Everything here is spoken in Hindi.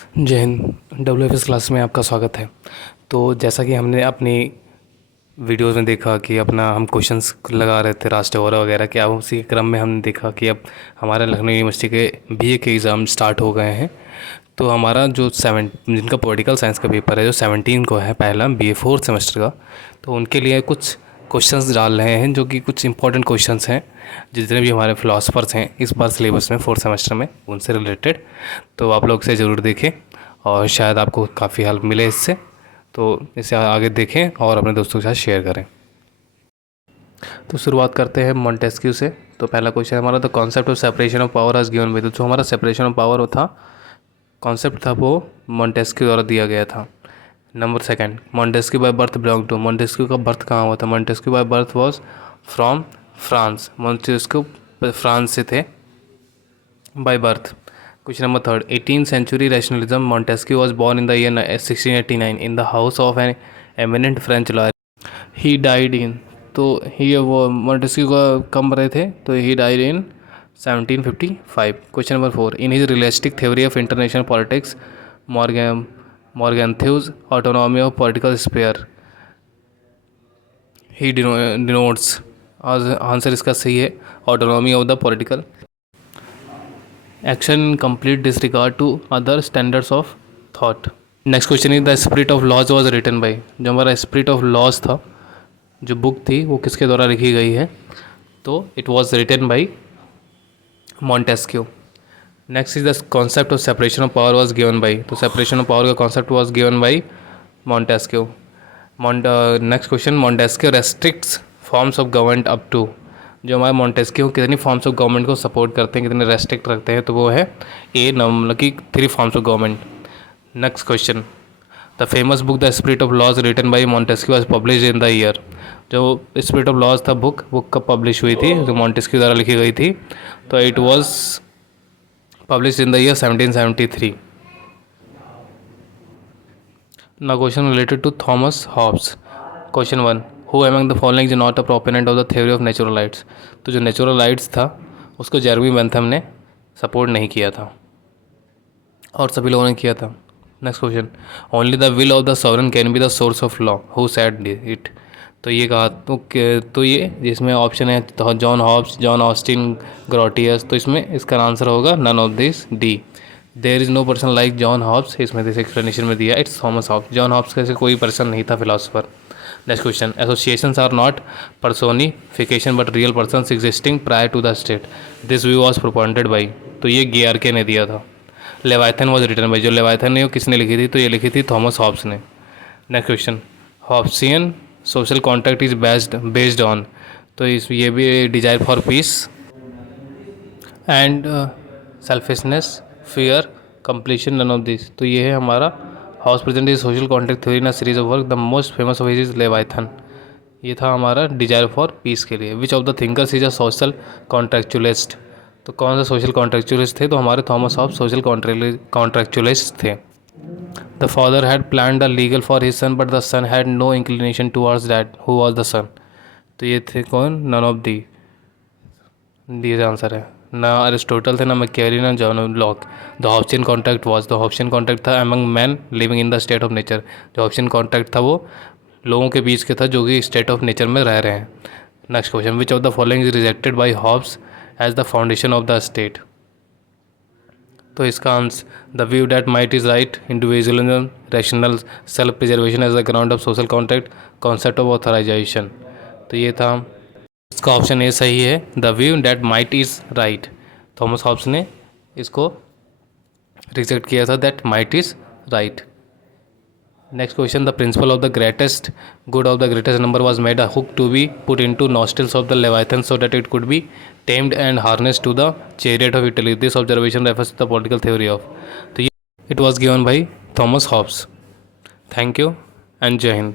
जय हिंद। WFS क्लास में आपका स्वागत है। तो जैसा कि हमने अपनी वीडियोस में देखा कि अपना हम क्वेश्चंस लगा रहे थे राष्ट्रीय ओरा वगैरह के, अब उसी के क्रम में हमने देखा कि अब हमारे लखनऊ यूनिवर्सिटी के BA के एग्ज़ाम स्टार्ट हो गए हैं। तो हमारा जो जिनका पॉलिटिकल साइंस का पेपर है जो 17 को है, पहला BA 4th सेमेस्टर का, तो उनके लिए कुछ क्वेश्चंस डाल रहे हैं जो कि कुछ इंपॉर्टेंट क्वेश्चंस हैं जितने भी हमारे फिलोसफर्स हैं इस बार सिलेबस में 4th सेमेस्टर में, उनसे रिलेटेड। तो आप लोग इसे ज़रूर देखें और शायद आपको काफ़ी हेल्प मिले इससे। तो इसे आगे देखें और अपने दोस्तों के साथ शेयर करें। तो शुरुआत करते हैं मॉन्टेस्क्यू से। तो पहला क्वेश्चन हमारा, the concept of separation of power as given by. तो जो हमारा सेपरेशन ऑफ पावर था, कॉन्सेप्ट था, वो मॉन्टेस्क्यू द्वारा दिया गया था। Number second, Montesquieu by birth belong to. Montesquieu का बर्थ कहाँ हुआ था? Montesquieu by birth was from France. Montesquieu France से थे by birth. Question number third, 18th century rationalism. Montesquieu was born in the year 1689 in the house of an eminent French lawyer. He died in, तो ये वो मॉन्टेस्क्यू का कम रहे थे, तो he died in 1755. Question number four, in his realistic theory of international politics Morgenthau's autonomy of political sphere he denotes. Answer इसका सही है, autonomy of the political action in complete disregard to other standards of thought. Next question is the spirit of laws was written by. जो हमारा स्पिरिट ऑफ लॉज था, जो बुक थी, वो किसके द्वारा लिखी गई है? तो it was written by Montesquieu. Next is the concept of separation of power was given by. तो सेपरेशन ऑफ पावर का concept was given by Montesquieu. Next question, Montesquieu restricts forms of government up to. जो हमारे मॉन्टेस्क्यू कितनी फॉर्म्स ऑफ गवर्नमेंट को सपोर्ट करते हैं, कितने रेस्ट्रिक्ट रखते हैं, तो वो है ए, मतलब कि 3 forms of government. Next question, the famous book the spirit of laws written by Montesquieu was publish in the year. जो स्पिरिट ऑफ लॉज था बुक, वो कब पब्लिश हुई थी? जो मॉन्टेस्क्यू द्वारा लिखी गई थी, तो it was publish in the year 1773। Now question related to Thomas Hobbes. Question 1, who among the following is not a proponent of the theory of natural rights? तो जो नेचुरल राइट्स था उसको जेरमी बेंथम ने सपोर्ट नहीं किया था और सभी लोगों ने किया था। Next question, only the will of the sovereign can be the source of law, who said it? तो ये कहा तो ये जिसमें ऑप्शन है John Hobbes, John Austin, Grotius, तो इसमें इसका आंसर होगा none of this, D. There is no person like John Hobbes, इसमें दिस एक्सप्लेनेशन में दिया it's Thomas Hobbes. John Hobbes कैसे कोई पर्सन नहीं था philosopher. Next question, associations are not personification but real persons existing prior to the state, this view was propounded by. तो ये गेआरके ने दिया था। Leviathan was written by. जो लेवाइथन है वो किसने लिखी थी? तो ये लिखी थी थॉमस हॉब्स ने। Next question, Hobbesian social contract is based on. तो इस ये भी desire for peace and selfishness, fear, completion, none of this. तो ये है हमारा house present is social contract theory in a series of work, the most famous of his is Leviathan. ये था हमारा डिजायर फॉर पीस के लिए। Which of the thinkers is a social contractualist. तो कौन सा सोशल कॉन्ट्रैक्चुअलिस्ट थे? तो हमारे थॉमस हॉब्स सोशल कॉन्ट्रैक्चुअलिस्ट थे। The father had planned the legal for his son but the son had no inclination towards that, who was the son? तो ये थे कौन? नन ऑफ दी आंसर है। ना अरिस्टोटल थे, ना मैकियावेली, ना John Locke. The Hobbesian contract was, the Hobbesian contract था among man living in the state of nature. जो हॉब्सियन कॉन्ट्रैक्ट था वो लोगों के बीच के था जो कि स्टेट ऑफ नेचर में रह रहे हैं। Next question, which of the following is rejected by Hobbes as the foundation of the state? तो इसका answer, the view that might is right, individualism, rational self preservation as the ground of social contract, concept of authorisation. तो ये था, इसका ऑप्शन ए सही है, the view that might is right. Thomas Hobbes ने इसको रिजेक्ट किया था, that might is right. Next question, the principal of the greatest good of the greatest number was made a hook to be put into nostrils of the Leviathan so that it could be tamed and harness to the chariot of Italy. This observation refers to the political theory of. तो ये it was given by Thomas Hobbes. Thank you and जय हिंद।